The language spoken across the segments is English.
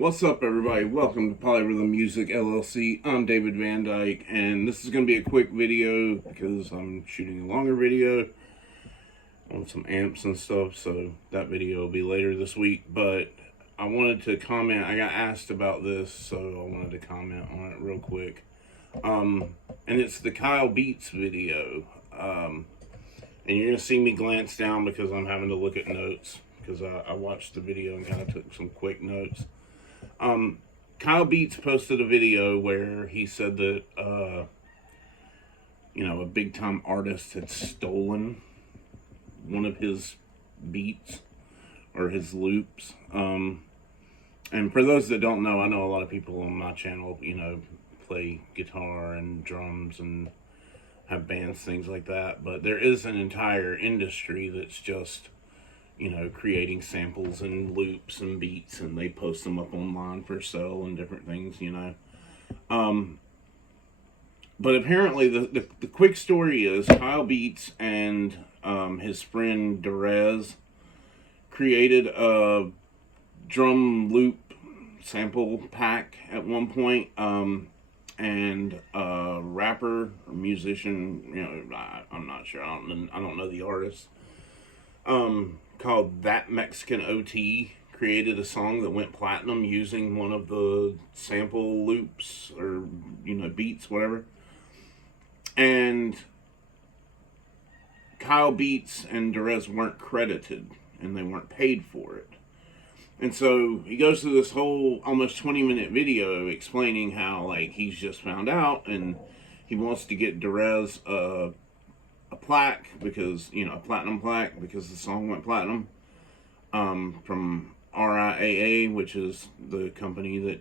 What's up, everybody? Welcome to Polyrhythm Music LLC. I'm David Van Dyke, and this is going to be a quick video because I'm shooting a longer video on some amps and stuff, so that video will be later this week. But I wanted to comment. I got asked about this, so I wanted to comment on it real quick. And it's the Kyle Beats video. And you're going to see me glance down because I'm having to look at notes because I watched the video and kind of took some quick notes. Kyle Beats posted a video where he said that, a big time artist had stolen one of his beats or his loops. And for those that don't know, I know a lot of people on my channel, play guitar and drums and have bands, things like that. But there is an entire industry that's just creating samples and loops and beats, and they post them up online for sale and different things, But apparently the quick story is Kyle Beats and his friend Derez created a drum loop sample pack at one point, and a rapper or musician, I'm not sure, I don't know the artist, called That Mexican OT created a song that went platinum using one of the sample loops or beats, whatever. And Kyle Beats and Derez weren't credited and they weren't paid for it. And so he goes through this whole almost 20-minute video explaining how he's just found out and he wants to get Derez a plaque because, a platinum plaque because the song went platinum, from RIAA, which is the company that,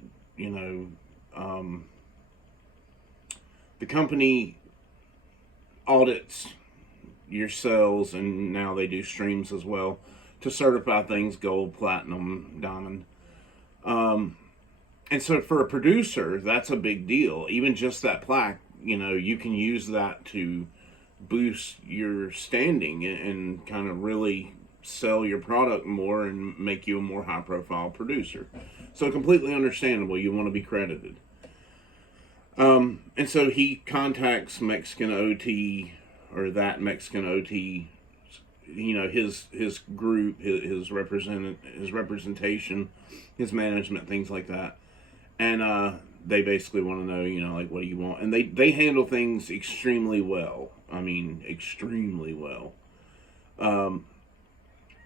the company audits your sales, and now they do streams as well to certify things gold, platinum, diamond. And so for a producer, that's a big deal. Even just that plaque, you can use that to boost your standing and kind of really sell your product more and make you a more high profile producer. So completely understandable, you want to be credited. And so he contacts Mexican OT, or That Mexican OT, his group, his representation, his management, things like that. And they basically want to know, what do you want? And they handle things extremely well. I mean, extremely well. And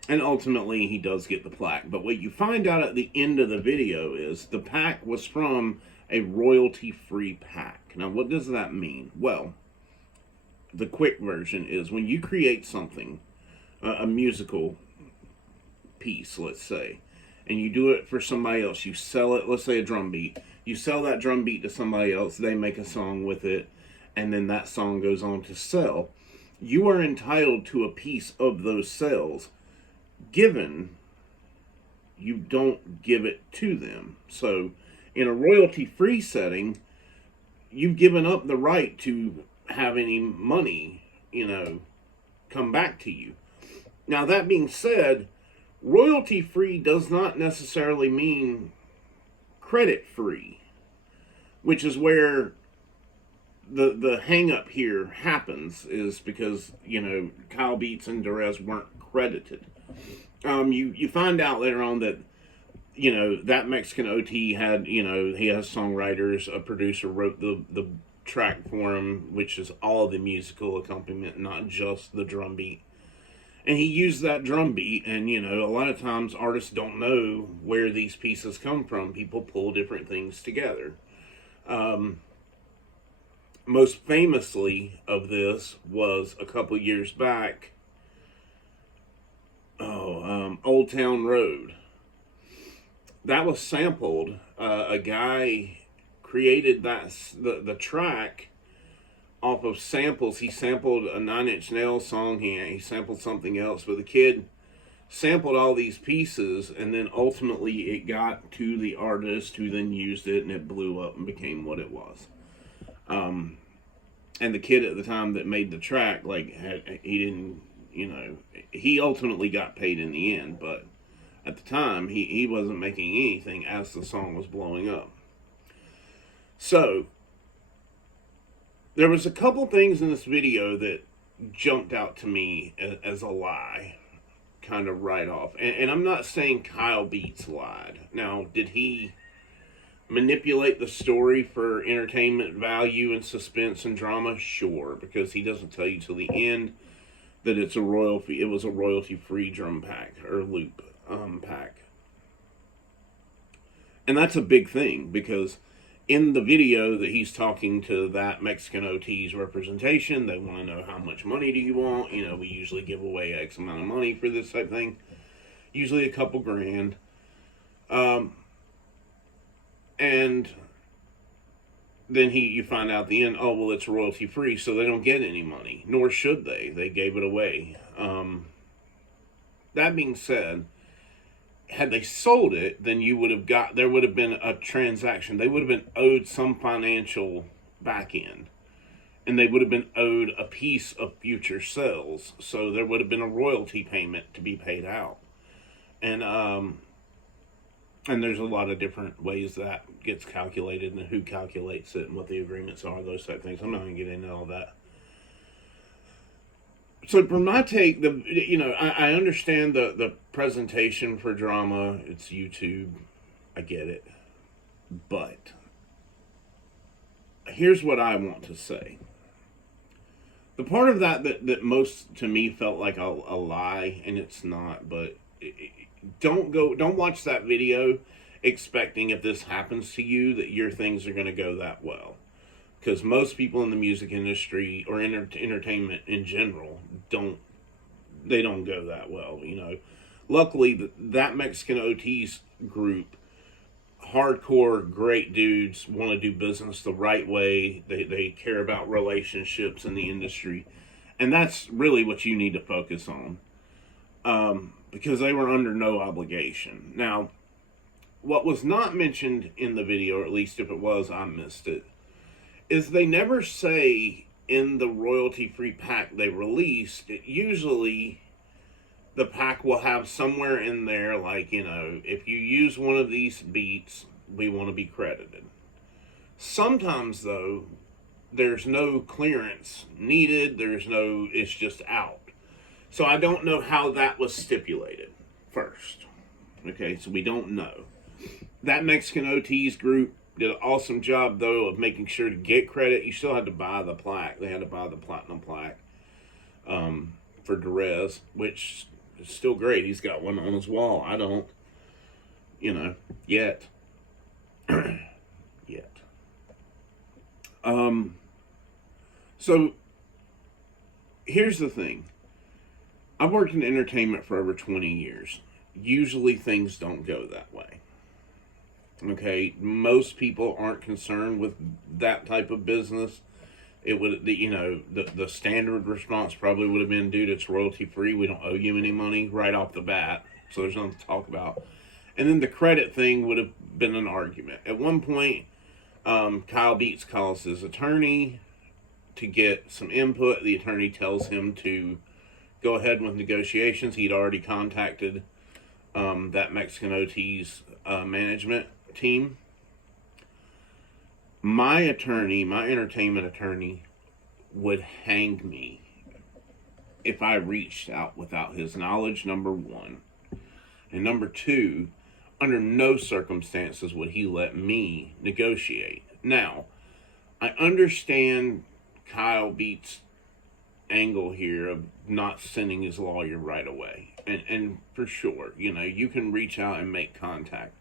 ultimately, he does get the plaque. But what you find out at the end of the video is the pack was from a royalty-free pack. Now, what does that mean? Well, the quick version is when you create something, a musical piece, let's say, and you do it for somebody else, you sell it, let's say a drum beat, you sell that drum beat to somebody else, they make a song with it, and then that song goes on to sell. You are entitled to a piece of those sales, given you don't give it to them. So in a royalty-free setting, you've given up the right to have any money, come back to you. Now, that being said, royalty-free does not necessarily mean credit-free, which is where the hang-up here happens, is because, Kyle Beats and Derez weren't credited. You find out later on that, That Mexican OT had, he has songwriters, a producer wrote the track for him, which is all the musical accompaniment, not just the drum beat. And he used that drum beat, and, a lot of times artists don't know where these pieces come from. People pull different things together. Most famously of this was a couple years back, Old Town Road. That was sampled. A guy created the track off of samples. He sampled a Nine Inch Nails song. He sampled something else, but the kid sampled all these pieces, and then ultimately it got to the artist, who then used it, and it blew up and became what it was. And the kid at the time that made the track, he didn't, he ultimately got paid in the end, but At the time, he wasn't making anything as the song was blowing up. So, there was a couple things in this video that jumped out to me as a lie, kind of right off. And I'm not saying Kyle Beats lied. Now, did he manipulate the story for entertainment value and suspense and drama? Sure, because he doesn't tell you till the end that it was a royalty-free drum pack or loop pack. And that's a big thing, because in the video that he's talking to that Mexican OT's representation, they want to know how much money do you want. You know, we usually give away X amount of money for this type of thing, usually a couple grand. And then you find out at the end, oh, well, it's royalty free, so they don't get any money, nor should they. They gave it away. That being said, had they sold it, then there would have been a transaction. They would have been owed some financial back end, and they would have been owed a piece of future sales. So there would have been a royalty payment to be paid out. And there's a lot of different ways that gets calculated, and who calculates it, and what the agreements are, those type of things. I'm not going to get into all that. So for my take, I understand the presentation for drama. It's YouTube. I get it. But here's what I want to say. The part of that most to me felt like a lie, and it's not, but don't watch that video expecting, if this happens to you, that your things are going to go that well. Because most people in the music industry, or entertainment in general, don't go that well. You know, luckily that Mexican OT's group, hardcore, great dudes, want to do business the right way. They care about relationships in the industry, and that's really what you need to focus on. Because they were under no obligation. Now, what was not mentioned in the video, or at least if it was, I missed it, is they never say in the royalty-free pack they released, usually the pack will have somewhere in there, like, you know, if you use one of these beats, we want to be credited. Sometimes, though, there's no clearance needed, it's just out. So I don't know how that was stipulated first. Okay, so we don't know. That Mexican OT's group did an awesome job, though, of making sure to get credit. You still had to buy the plaque. They had to buy the platinum plaque for Derez, which is still great. He's got one on his wall. I don't, yet. Yet. So, here's the thing. I've worked in entertainment for over 20 years. Usually things don't go that way. Okay, most people aren't concerned with that type of business. It would, the standard response probably would have been, dude, it's royalty free. We don't owe you any money right off the bat. So there's nothing to talk about. And then the credit thing would have been an argument. At one point, Kyle Beats calls his attorney to get some input. The attorney tells him to go ahead with negotiations. He'd already contacted that Mexican OT's management team. My entertainment attorney, would hang me if I reached out without his knowledge, number one. And number two, under no circumstances would he let me negotiate. Now, I understand Kyle Beats' angle here of not sending his lawyer right away. And for sure, you can reach out and make contact.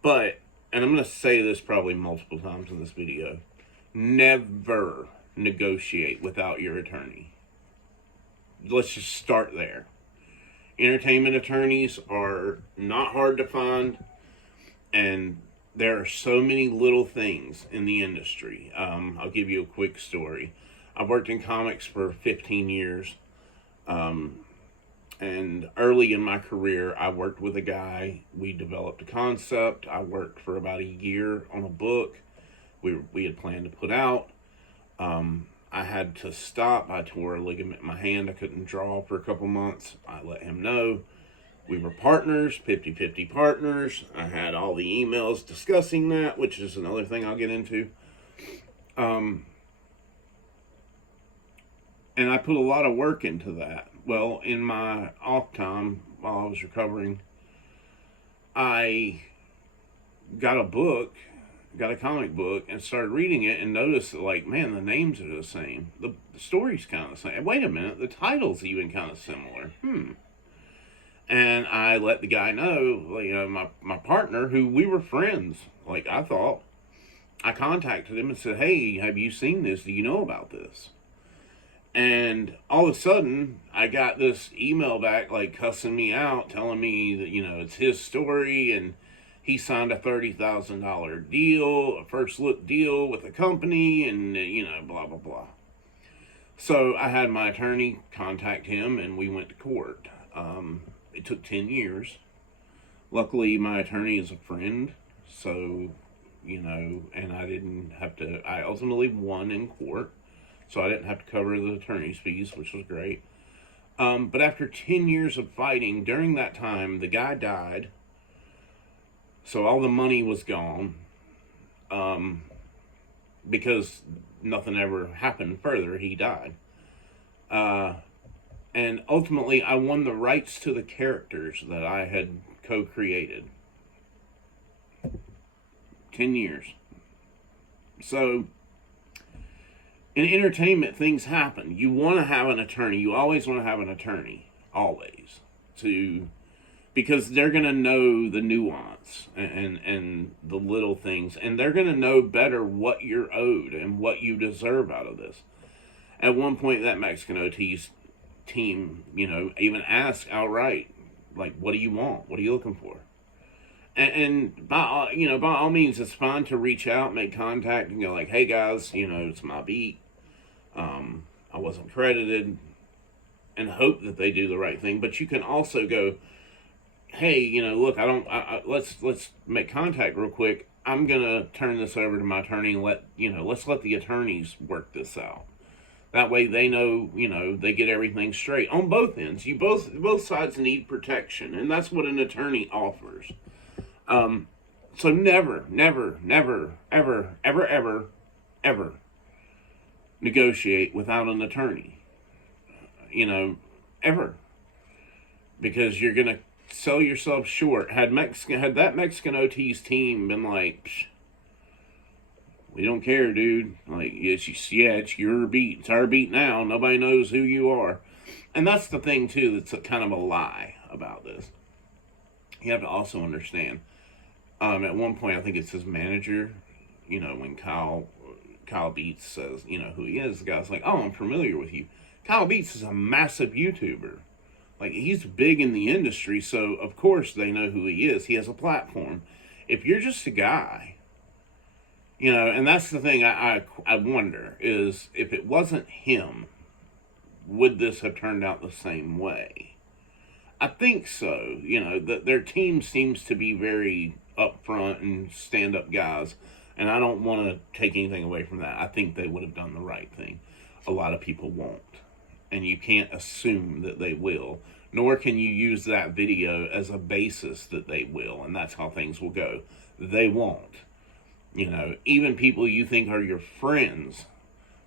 But, and I'm going to say this probably multiple times in this video, never negotiate without your attorney. Let's just start there. Entertainment attorneys are not hard to find, and there are so many little things in the industry. I'll give you a quick story. I've worked in comics for 15 years. And early in my career, I worked with a guy. We developed a concept. I worked for about a year on a book we had planned to put out. I had to stop. I tore a ligament in my hand. I couldn't draw for a couple months. I let him know. We were partners, 50-50 partners. I had all the emails discussing that, which is another thing I'll get into. And I put a lot of work into that. Well, in my off time while I was recovering, I got a comic book, and started reading it and noticed that, like, man, the names are the same. The story's kind of the same. Wait a minute, the title's even kind of similar. And I let the guy know, you know, my partner, who we were friends, like I thought. I contacted him and said, hey, have you seen this? Do you know about this? And all of a sudden, I got this email back, like, cussing me out, telling me that, you know, it's his story, and he signed a $30,000 deal, a first look deal with a company, and, you know, blah, blah, blah. So I had my attorney contact him, and we went to court. It took 10 years. Luckily, my attorney is a friend, so, you know, and I ultimately won in court, so I didn't have to cover the attorney's fees, which was great. But after 10 years of fighting, during that time, the guy died, so all the money was gone, because nothing ever happened further. He died. And ultimately, I won the rights to the characters that I had co-created. 10 years. So, in entertainment, things happen. You want to have an attorney. You always want to have an attorney. Always. Because they're going to know the nuance and the little things. And they're going to know better what you're owed and what you deserve out of this. At one point, that Mexican OT's team, you know, even asked outright, like, what do you want? What are you looking for? And by all means, it's fine to reach out, make contact, and go like, hey guys, you know, it's my beat. I wasn't credited, and hope that they do the right thing. But you can also go, hey, you know, look, let's make contact real quick. I'm gonna turn this over to my attorney and let's let the attorneys work this out. That way they know, you know, they get everything straight on both ends. Both sides need protection, and that's what an attorney offers. So never, ever negotiate without an attorney. You know, ever. Because you're gonna sell yourself short. Had that Mexican OT's team been like, psh, we don't care, dude. Like, it's your beat. It's our beat now. Nobody knows who you are. And that's the thing, too, that's kind of a lie about this. You have to also understand, at one point, I think it's his manager, you know, when Kyle Beats says, you know, who he is, the guy's like, oh, I'm familiar with you. Kyle Beats is a massive YouTuber. Like, he's big in the industry, so of course they know who he is. He has a platform. If you're just a guy, you know, and that's the thing I wonder, is if it wasn't him, would this have turned out the same way? I think so. You know, their team seems to be very upfront and stand-up guys, and I don't want to take anything away from that. I think they would have done the right thing. A lot of people won't, and you can't assume that they will, nor can you use that video as a basis that they will, and that's how things will go. They won't. You know, even people you think are your friends,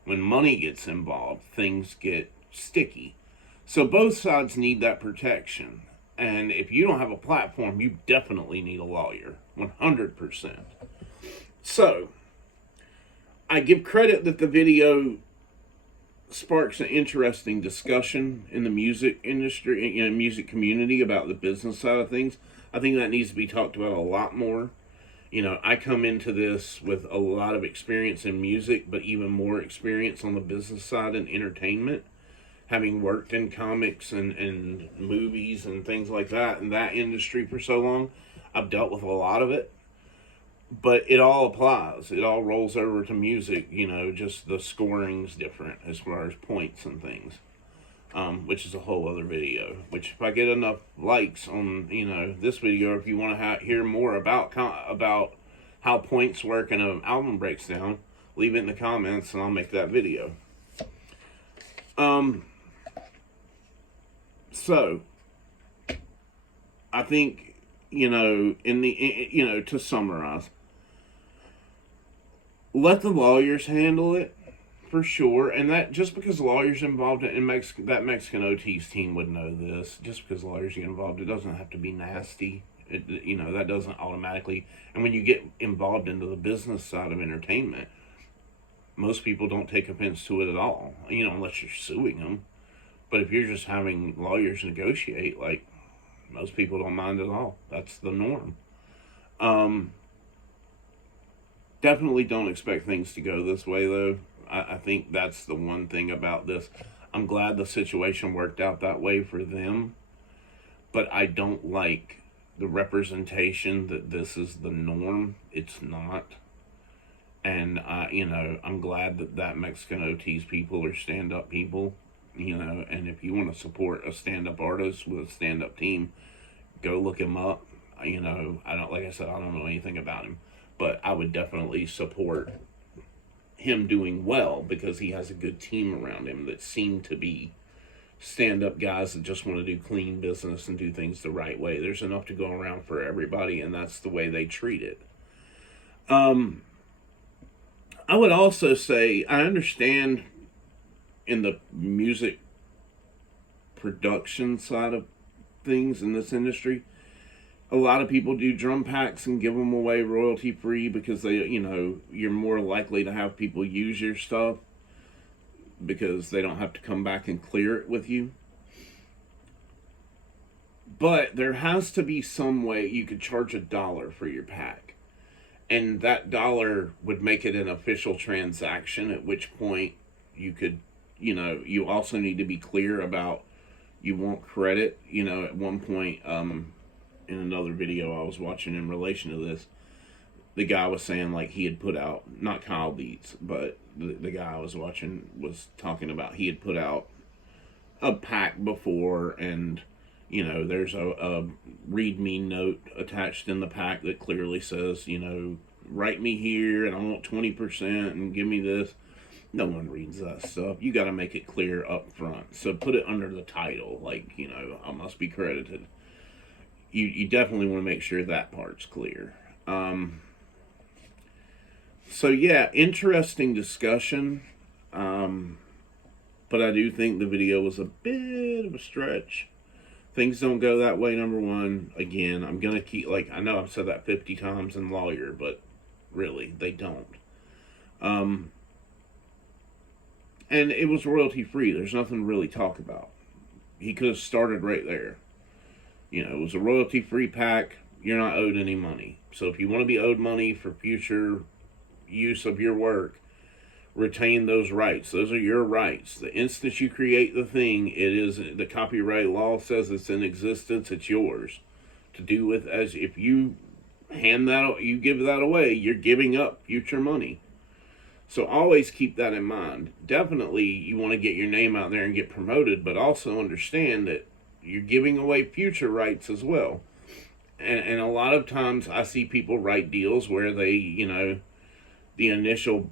when money gets involved, things get sticky. So both sides need that protection. And if you don't have a platform, you definitely need a lawyer. 100%. So, I give credit that the video sparks an interesting discussion in the music industry, in the music community, about the business side of things. I think that needs to be talked about a lot more. You know, I come into this with a lot of experience in music, but even more experience on the business side and entertainment. Having worked in comics and movies and things like that in that industry for so long, I've dealt with a lot of it. But it all applies. It all rolls over to music, you know, just the scoring's different as far as points and things. Which is a whole other video. Which, if I get enough likes on, you know, this video, if you want to hear more about how points work and an album breaks down, leave it in the comments and I'll make that video. So, I think, to summarize, let the lawyers handle it for sure. And that just because lawyers involved in that Mexican OT's team would know this. Just because lawyers get involved, it doesn't have to be nasty. That doesn't automatically. And when you get involved into the business side of entertainment, most people don't take offense to it at all. Unless you're suing them. But if you're just having lawyers negotiate, like, most people don't mind at all. That's the norm. Definitely don't expect things to go this way, though. I think that's the one thing about this. I'm glad the situation worked out that way for them, but I don't like the representation that this is the norm. It's not. And, I'm glad that Mexican OT's people are stand-up people, and if you want to support a stand-up artist with a stand-up team, go look him up. Like I said, I don't know anything about him, but I would definitely support him doing well because he has a good team around him that seem to be stand-up guys that just want to do clean business and do things the right way. There's enough to go around for everybody, and that's the way they treat it. I would also say I understand in the music production side of things in this industry, a lot of people do drum packs and give them away royalty free because you're more likely to have people use your stuff because they don't have to come back and clear it with you. But there has to be some way you could charge $1 for your pack. And that $1 would make it an official transaction, at which point you could, you also need to be clear about you want credit. At one point, in another video I was watching in relation to this, the guy was saying like he had put out, not Kyle Beats, but the guy I was watching was talking about he had put out a pack before, and there's a read me note attached in the pack that clearly says, write me here and I want 20% and give me this. No one reads that stuff. You got to make it clear up front. So put it under the title, like, I must be credited. You definitely want to make sure that part's clear. So yeah, interesting discussion. But I do think the video was a bit of a stretch. Things don't go that way, number one. Again, I'm going to keep, I know I've said that 50 times in lawyer, but really, they don't. And it was royalty free. There's nothing to really talk about. He could have started right there. It was a royalty free pack. You're not owed any money. So if you want to be owed money for future use of your work, retain those rights. Those are your rights. The instant you create the thing, it is, the copyright law says it's in existence, it's yours to do with. As if you you give that away, you're giving up future money. So always keep that in mind. Definitely you want to get your name out there and get promoted, but also understand that you're giving away future rights as well. And a lot of times I see people write deals where they, the initial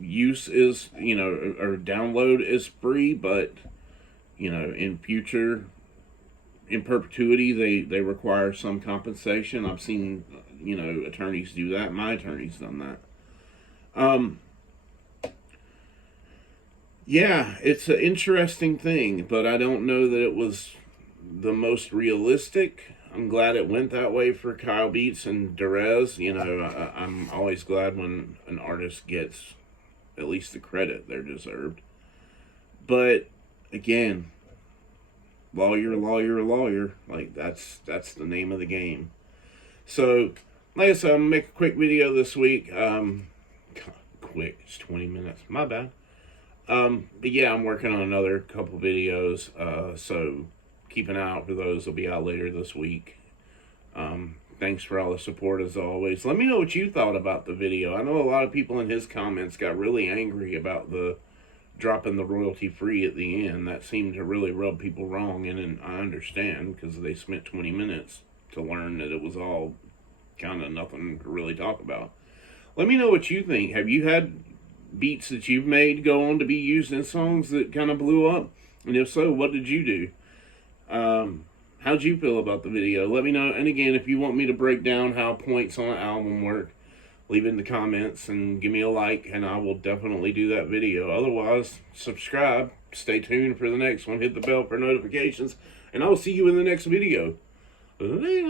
use is, or download is free, but, in future, in perpetuity, they require some compensation. I've seen, attorneys do that. My attorney's done that. Yeah, it's an interesting thing, but I don't know that it was the most realistic. I'm glad it went that way for Kyle Beats and Derez. I'm always glad when an artist gets at least the credit they're deserved. But again, lawyer. Like that's the name of the game. So, like I said, I'm gonna make a quick video this week. Quick, it's 20 minutes. My bad. But yeah, I'm working on another couple videos. So keep an eye out for those. They'll be out later this week. Thanks for all the support as always. Let me know what you thought about the video. I know a lot of people in his comments got really angry about the dropping the royalty free at the end. That seemed to really rub people wrong, and I understand because they spent 20 minutes to learn that it was all kind of nothing to really talk about. Let me know what you think. Have you had beats that you've made go on to be used in songs that kind of blew up? And if so, what did you do? How'd you feel about the video? Let me know. And again, if you want me to break down how points on an album work, leave it in the comments and give me a like, and I will definitely do that video. Otherwise, subscribe. Stay tuned for the next one. Hit the bell for notifications, and I will see you in the next video. Later.